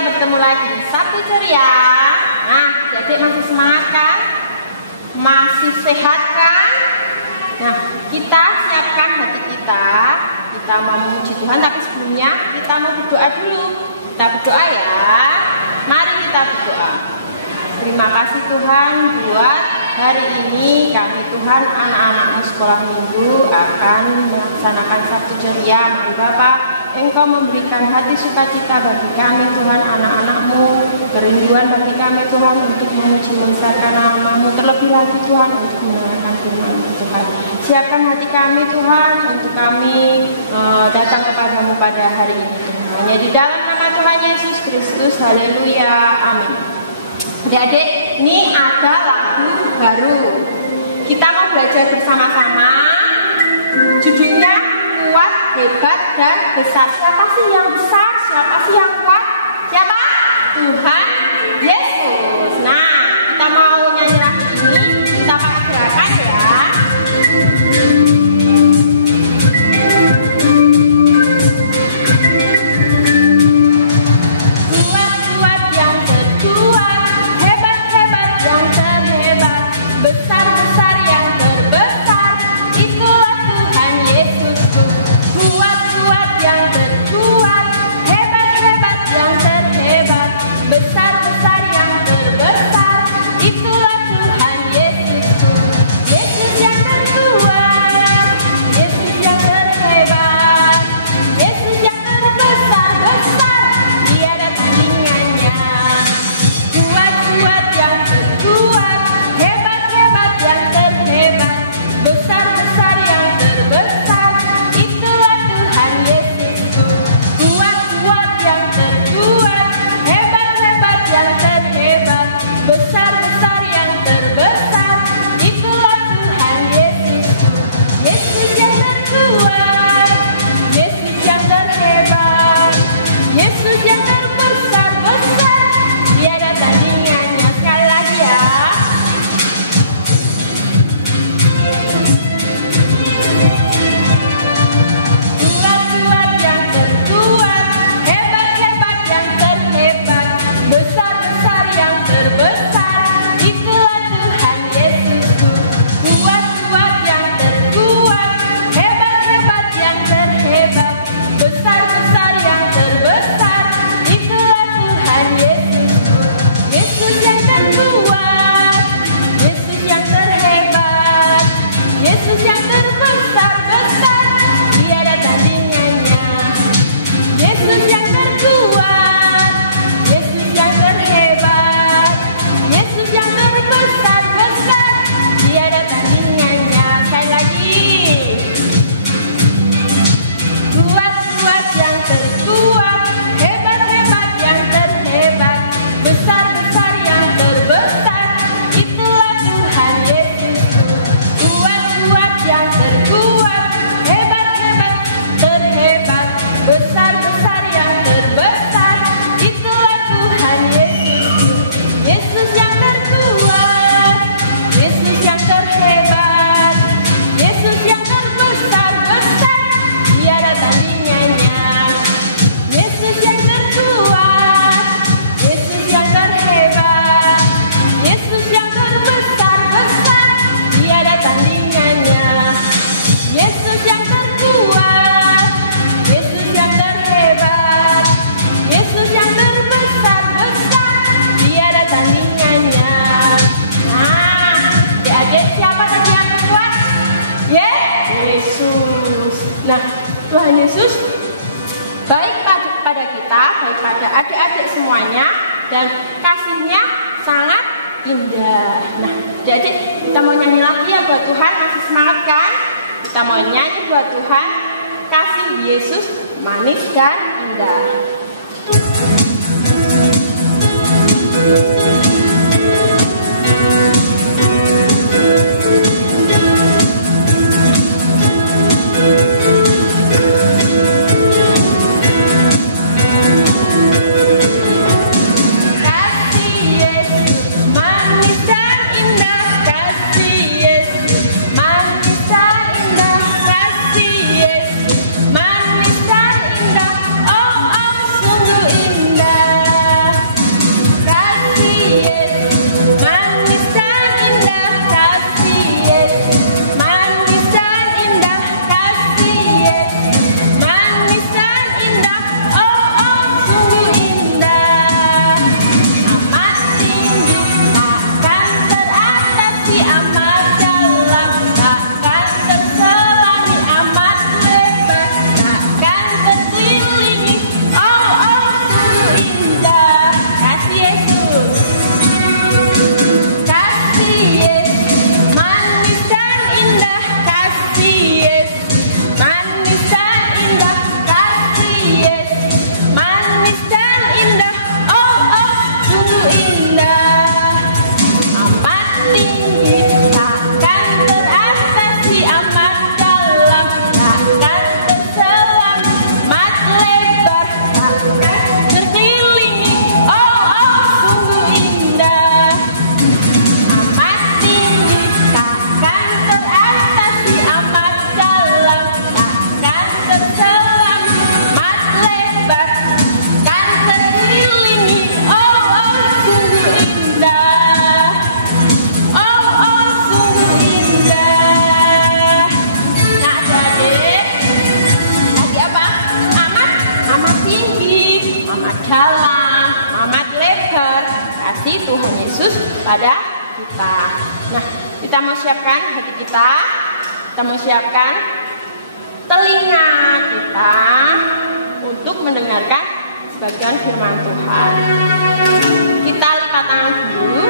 Bertemu lagi di Sabtu Ceria. Nah, adik masih semangat kan? Masih sehat kan? Nah, kita siapkan hati kita. Kita mau memuji Tuhan, tapi sebelumnya kita mau berdoa dulu. Kita berdoa ya. Mari kita berdoa. Terima kasih Tuhan buat hari ini kami Tuhan anak-anakmu sekolah minggu akan melaksanakan Sabtu Ceria. Mari Bapak, Engkau memberikan hati sukacita bagi kami Tuhan anak-anakmu, kerinduan bagi kami Tuhan untuk memuji membesarkan nama-Mu, terlebih lagi Tuhan untuk mendengarkan firman-Mu Tuhan. Siapkan hati kami Tuhan untuk kami datang kepadamu pada hari ini Tuhan. Hanya di dalam nama Tuhan Yesus Kristus, haleluya, amin. Adik-adik, ini ada lagu baru. Kita mau belajar bersama-sama. Judulnya kuat, hebat, dan besar. Siapa sih yang besar? Siapa sih yang kuat? Siapa? Tuhan Yesus. Nah, kita mau nyanyi lagu ini. Kita pakai gerakan ya. Kuat-kuat yang terkuat, hebat-hebat yang terhebat, besar-besar yang terbesar, itulah Tuhan Yesusku. Kuat-kuat yang terkuat, hebat-hebat yang terhebat, besar-besar yang terbesar, itulah Tuhan Yesusku. Yesus yang terkuat, Yesus yang terhebat, Yesus yang terbesar-besar, tiada tandingannya. Kuat-kuat yang terkuat, hebat-hebat yang terhebat, besar-besar yang terbesar, itulah Tuhan Yesusku. Kuat-kuat yang terkuat, hebat-hebat yang terhebat, besar-besar yang terbesar, itulah Tuhan Yesusku. Yesus yang terkuat, Yesus yang terhebat, Yesus yang terbesar-besar, tiada tandingannya. Sekali lagi ya. Kuat-kuat yang terkuat, hebat-hebat yang terhebat, besar-besar yang terbesar, itulah Tuhan Yesusku. Kuat-kuat yang terkuat, hebat-hebat yang terhebat, besar-besar yang terbesar, itulah Tuhan Yesusku. Yesus yang terkuat, Yesus yang terhebat, Yesus yang terbesar-besar, tiada tandingannya. Yesus yang terkuat, Yesus yang terhebat, Yesus yang terbesar-besar, tiada tandingannya. Sekali lagi. Kuat-kuat yang terkuat, hebat-hebat yang terhebat, besar-besar yang terbesar, itulah Tuhan Yesusku. Kuat-kuat yang terkuat, hebat-hebat terhebat, besar-besar yang terbesar, itulah Tuhan Yesusku. Yesus yang terkuat, Yesus yang terhebat, Yesus yang terbesar-besar, tiada tandingannya. Yesus yang terkuat, Yesus yang terhebat, Yesus yang terbesar-besar, tiada tandingannya. Yesus yang terkuat, Yesus yang terhebat, Yesus yang terbesar-besar, tiada tandingannya. Nah, adik-adik, siapa tadi yang kuat? Yesus. Nah, Tuhan Yesus baik pada kita, baik pada adik-adik semuanya, dan kasihnya sangat indah. Nah, adik-adik, kita mau nyanyi lagi ya buat Tuhan. Masih semangat kan? Kita mau nyanyi buat Tuhan. Kasih Yesus manis dan indah. Kasih Yesus manis Yesus pada kita. Nah, kita mau siapkan hati kita mau siapkan telinga kita untuk mendengarkan sebagian firman Tuhan. Kita lipat tangan dulu,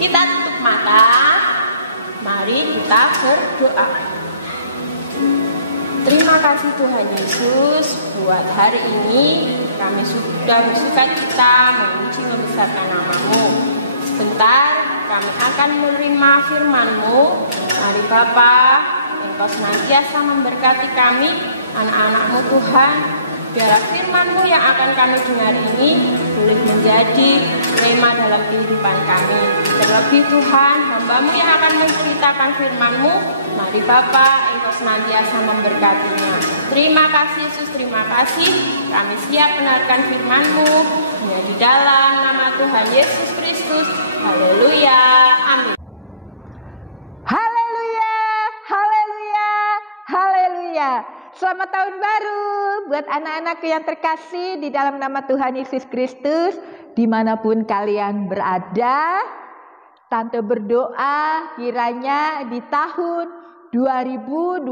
kita tutup mata, mari kita berdoa. Terima kasih Tuhan Yesus, buat hari ini kami sudah bersukacita memuji membesarkan nama-Mu. Sebentar kami akan menerima firman-Mu. Mari Bapa, Engkau senantiasa memberkati kami, anak-anak-Mu Tuhan. Biarlah firman-Mu yang akan kami dengar ini boleh menjadi rema dalam kehidupan kami. Terlebih Tuhan, hamba-Mu yang akan menceritakan firman-Mu, mari Bapa, Engkau senantiasa memberkatinya. Terima kasih Yesus, terima kasih. Kami siap mendengarkan firman-Mu hanya di dalam nama Tuhan Yesus Kristus. Haleluya, amin. Haleluya, haleluya, haleluya. Selamat tahun baru buat anak-anakku yang terkasih di dalam nama Tuhan Yesus Kristus. Dimanapun kalian berada, Tante berdoa kiranya di tahun 2022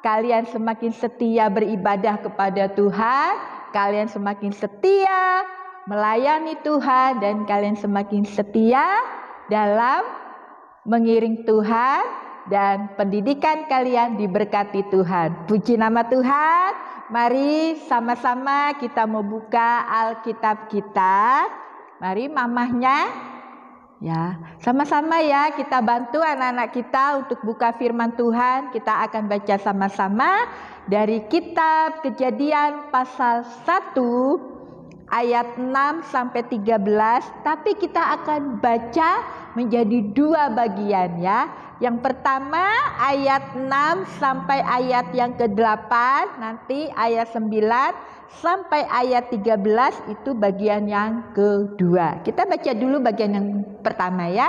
kalian semakin setia beribadah kepada Tuhan, kalian semakin setia melayani Tuhan, dan kalian semakin setia dalam mengiring Tuhan, dan pendidikan kalian diberkati Tuhan. Puji nama Tuhan. Mari sama-sama kita mau buka Alkitab kita. Mari mamahnya, ya, sama-sama ya kita bantu anak-anak kita untuk buka firman Tuhan. Kita akan baca sama-sama dari kitab Kejadian pasal 1 ayat 6 sampai 13, tapi kita akan baca menjadi dua bagian ya. Yang pertama ayat 6 sampai ayat yang ke-8, nanti ayat 9 sampai ayat 13 itu bagian yang kedua. Kita baca dulu bagian yang pertama ya.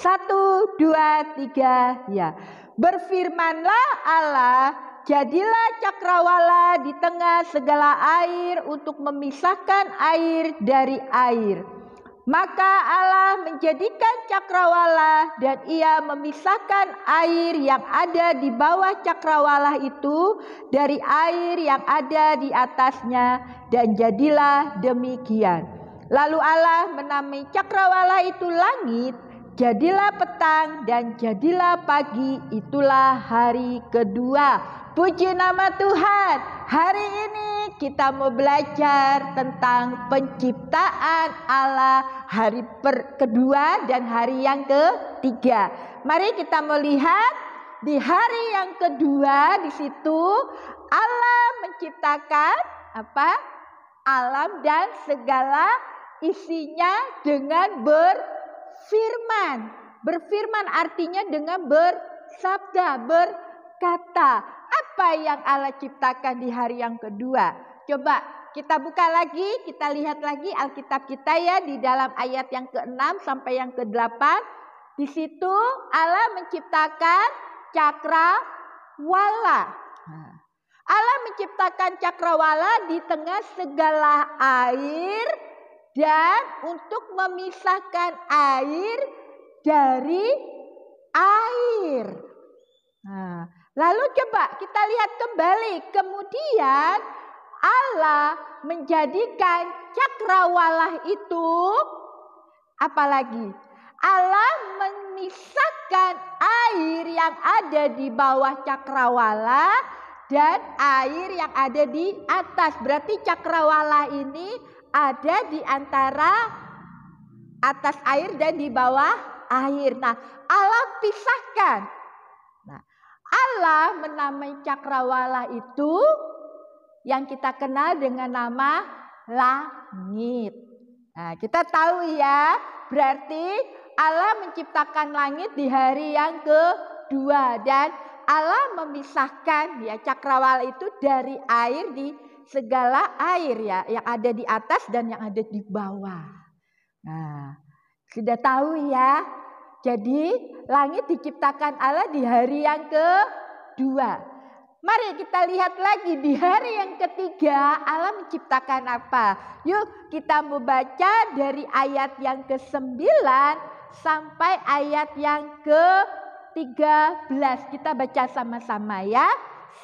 1, 2, 3 ya. Berfirmanlah Allah, jadilah cakrawala di tengah segala air untuk memisahkan air dari air. Maka Allah menjadikan cakrawala dan ia memisahkan air yang ada di bawah cakrawala itu dari air yang ada di atasnya, dan jadilah demikian. Lalu Allah menamai cakrawala itu langit. Jadilah petang dan jadilah pagi, itulah hari kedua. Puji nama Tuhan. Hari ini kita mau belajar tentang penciptaan Allah hari kedua dan hari yang ketiga. Mari kita mau lihat di hari yang kedua, di situ Allah menciptakan apa? Alam dan segala isinya dengan berfirman. Berfirman artinya dengan bersabda, berkata. Apa yang Allah ciptakan di hari yang kedua? Coba kita buka lagi, kita lihat lagi Alkitab kita ya, di dalam ayat yang ke-6 sampai yang ke-8. Di situ Allah menciptakan cakrawala. Allah menciptakan cakrawala di tengah segala air, dan untuk memisahkan air dari air. Lalu coba kita lihat kembali. Kemudian Allah menjadikan cakrawala itu apalagi? Allah memisahkan air yang ada di bawah cakrawala dan air yang ada di atas. Berarti cakrawala ini ada di antara atas air dan di bawah air. Nah, Allah pisahkan. Allah menamai cakrawala itu yang kita kenal dengan nama langit. Nah, kita tahu ya, berarti Allah menciptakan langit di hari yang kedua, dan Allah memisahkan ya cakrawala itu dari air di segala air ya, yang ada di atas dan yang ada di bawah. Nah, sudah tahu ya. Jadi langit diciptakan Allah di hari yang kedua. Mari kita lihat lagi di hari yang ketiga Allah menciptakan apa? Yuk kita mau baca dari ayat yang ke-9 sampai ayat yang ke-13. Kita baca sama-sama ya.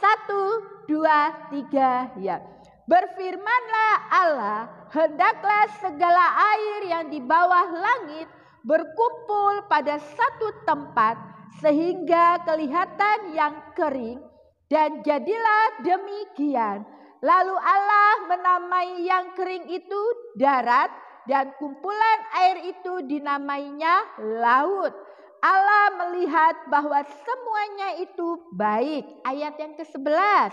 1, 2, 3 ya. Berfirmanlah Allah, hendaklah segala air yang di bawah langit berkumpul pada satu tempat sehingga kelihatan yang kering. Dan jadilah demikian. Lalu Allah menamai yang kering itu darat dan kumpulan air itu dinamainya laut. Allah melihat bahwa semuanya itu baik. Ayat yang ke-11.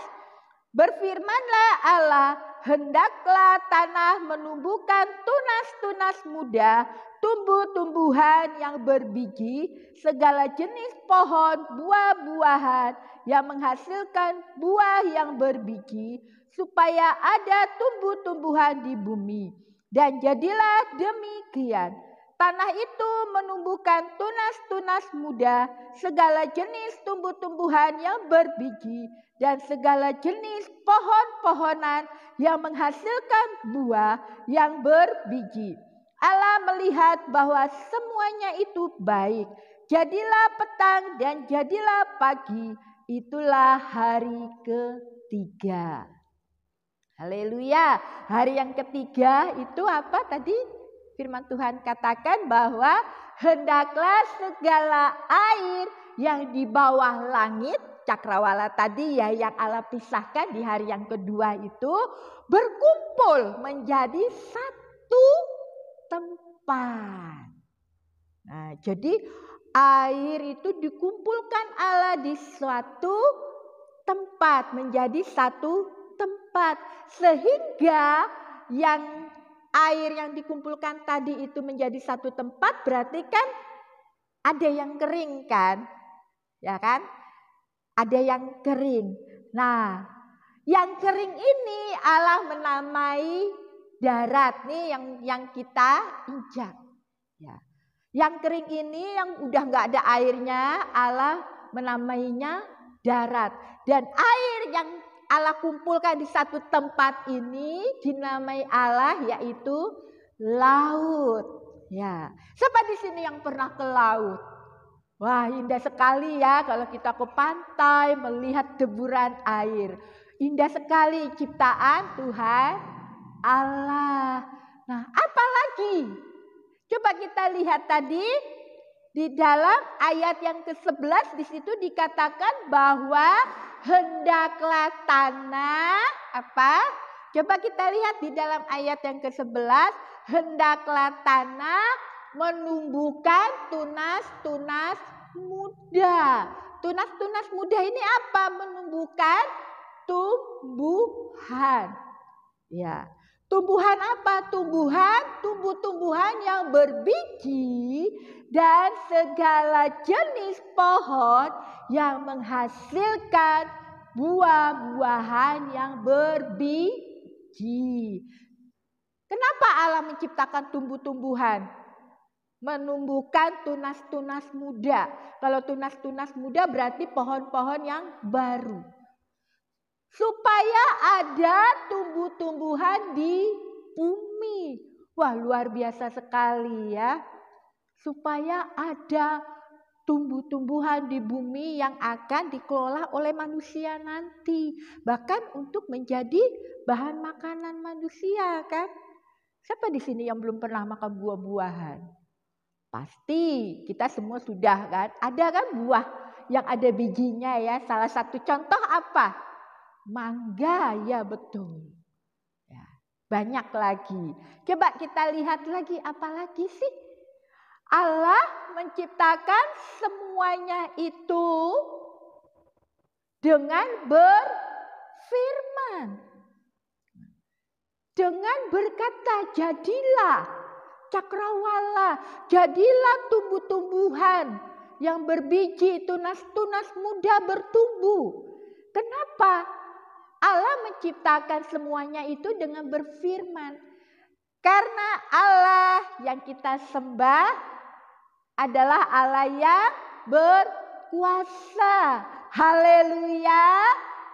Berfirmanlah Allah, hendaklah tanah menumbuhkan tunas-tunas muda, tumbuh-tumbuhan yang berbiji, segala jenis pohon buah-buahan yang menghasilkan buah yang berbiji, supaya ada tumbuh-tumbuhan di bumi. Dan jadilah demikian. Tanah itu menumbuhkan tunas-tunas muda, segala jenis tumbuh-tumbuhan yang berbiji, dan segala jenis pohon-pohonan yang menghasilkan buah yang berbiji. Allah melihat bahwa semuanya itu baik. Jadilah petang dan jadilah pagi. Itulah hari ketiga. Haleluya. Hari yang ketiga itu apa tadi? Firman Tuhan katakan bahwa hendaklah segala air yang di bawah langit, cakrawala tadi ya yang Allah pisahkan di hari yang kedua itu berkumpul menjadi satu tempat. Nah, jadi air itu dikumpulkan Allah di suatu tempat menjadi satu tempat sehingga yang air yang dikumpulkan tadi itu menjadi satu tempat berarti kan ada yang kering kan? Ya kan? Ada yang kering. Nah, yang kering ini Allah menamai darat nih yang kita injak. Ya. Yang kering ini yang udah nggak ada airnya Allah menamainya darat. Dan air yang Allah kumpulkan di satu tempat ini dinamai Allah yaitu laut. Ya, siapa di sini yang pernah ke laut? Wah, indah sekali ya kalau kita ke pantai melihat deburan air. Indah sekali ciptaan Tuhan Allah. Nah, apa lagi? Coba kita lihat tadi di dalam ayat yang ke-11 di situ dikatakan bahwa hendaklah tanah apa? Coba kita lihat di dalam ayat yang ke-11, hendaklah tanah menumbuhkan tunas-tunas muda. Tunas-tunas muda ini apa? Menumbuhkan tumbuhan. Ya. Tumbuhan apa? Tumbuh-tumbuhan yang berbiji dan segala jenis pohon yang menghasilkan buah-buahan yang berbiji. Kenapa Allah menciptakan tumbuh-tumbuhan? Menumbuhkan tunas-tunas muda. Kalau tunas-tunas muda berarti pohon-pohon yang baru. Supaya ada tumbuh-tumbuhan di bumi. Wah, luar biasa sekali ya. Supaya ada tumbuh-tumbuhan di bumi yang akan dikelola oleh manusia nanti. Bahkan untuk menjadi bahan makanan manusia kan. Siapa di sini yang belum pernah makan buah-buahan? Pasti kita semua sudah kan. Ada kan buah yang ada bijinya ya. Salah satu contoh apa? Mangga, ya betul. Ya, banyak lagi. Coba kita lihat lagi apa lagi sih? Allah menciptakan semuanya itu dengan berfirman. Dengan berkata, jadilah cakrawala, jadilah tumbuh-tumbuhan yang berbiji, tunas-tunas muda bertumbuh. Kenapa? Allah menciptakan semuanya itu dengan berfirman. Karena Allah yang kita sembah adalah Allah yang berkuasa. Haleluya.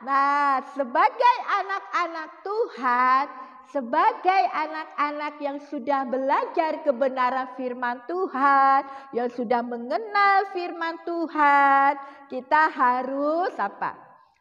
Nah, sebagai anak-anak Tuhan, sebagai anak-anak yang sudah belajar kebenaran firman Tuhan, yang sudah mengenal firman Tuhan, kita harus apa?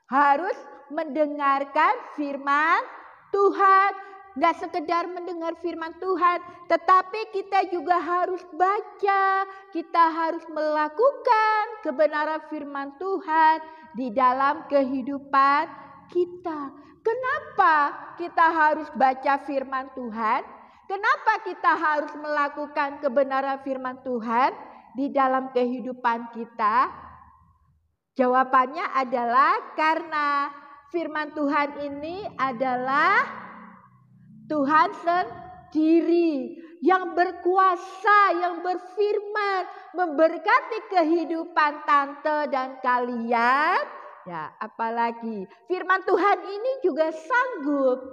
Harus mendengarkan firman Tuhan. Nggak sekedar mendengar firman Tuhan, tetapi kita juga harus baca, kita harus melakukan kebenaran firman Tuhan di dalam kehidupan kita. Kenapa kita harus baca firman Tuhan? Kenapa kita harus melakukan kebenaran firman Tuhan di dalam kehidupan kita? Jawabannya adalah karena firman Tuhan ini adalah Tuhan sendiri yang berkuasa, yang berfirman, memberkati kehidupan tante dan kalian. Ya, apalagi firman Tuhan ini juga sanggup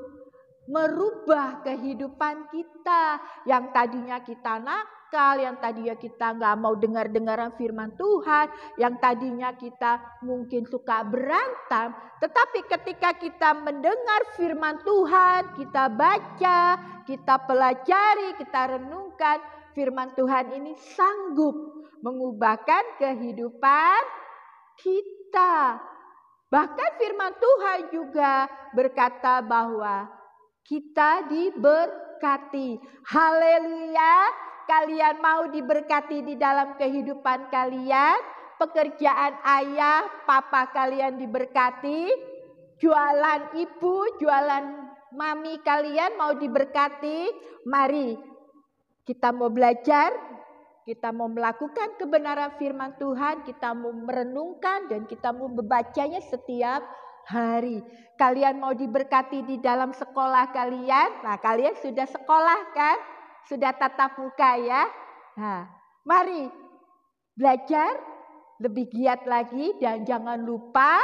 merubah kehidupan kita. Yang tadinya kita nakal, yang tadinya kita nggak mau dengar-dengaran firman Tuhan, yang tadinya kita mungkin suka berantem. Tetapi ketika kita mendengar firman Tuhan, kita baca, kita pelajari, kita renungkan, firman Tuhan ini sanggup mengubahkan kehidupan kita. Bahkan firman Tuhan juga berkata bahwa kita diberkati. Haleluya. Kalian mau diberkati di dalam kehidupan kalian? Pekerjaan ayah, papa kalian diberkati? Jualan ibu, jualan mami kalian mau diberkati? Mari kita mau belajar, kita mau melakukan kebenaran firman Tuhan, kita mau merenungkan dan kita mau membacanya setiap hari. Kalian mau diberkati di dalam sekolah kalian? Nah, kalian sudah sekolah kan? Sudah tatap muka ya? Nah, mari belajar lebih giat lagi dan jangan lupa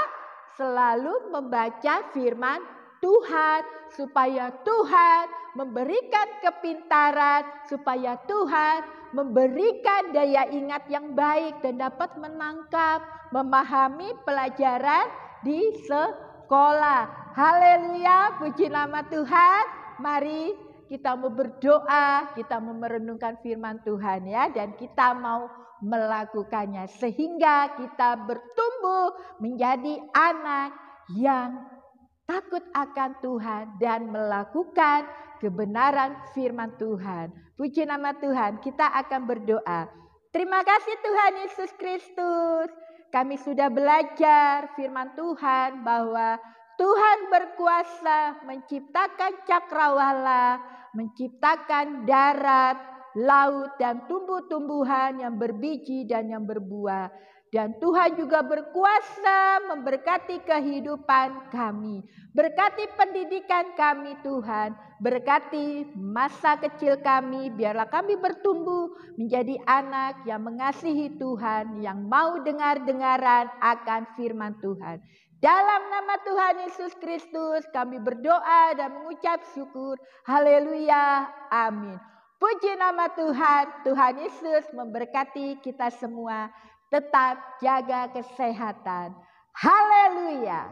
selalu membaca firman Tuhan supaya Tuhan memberikan kepintaran, supaya Tuhan memberikan daya ingat yang baik dan dapat menangkap, memahami pelajaran di sekolah. Haleluya, puji nama Tuhan. Mari kita mau berdoa, kita mau merenungkan firman Tuhan ya, dan kita mau melakukannya sehingga kita bertumbuh menjadi anak yang takut akan Tuhan dan melakukan kebenaran firman Tuhan. Puji nama Tuhan, kita akan berdoa. Terima kasih Tuhan Yesus Kristus. Kami sudah belajar firman Tuhan bahwa Tuhan berkuasa menciptakan cakrawala, menciptakan darat, laut dan tumbuh-tumbuhan yang berbiji dan yang berbuah. Dan Tuhan juga berkuasa memberkati kehidupan kami. Berkati pendidikan kami Tuhan. Berkati masa kecil kami. Biarlah kami bertumbuh menjadi anak yang mengasihi Tuhan. Yang mau dengar-dengaran akan firman Tuhan. Dalam nama Tuhan Yesus Kristus kami berdoa dan mengucap syukur. Haleluya. Amin. Puji nama Tuhan. Tuhan Yesus memberkati kita semua. Tetap jaga kesehatan. Haleluya.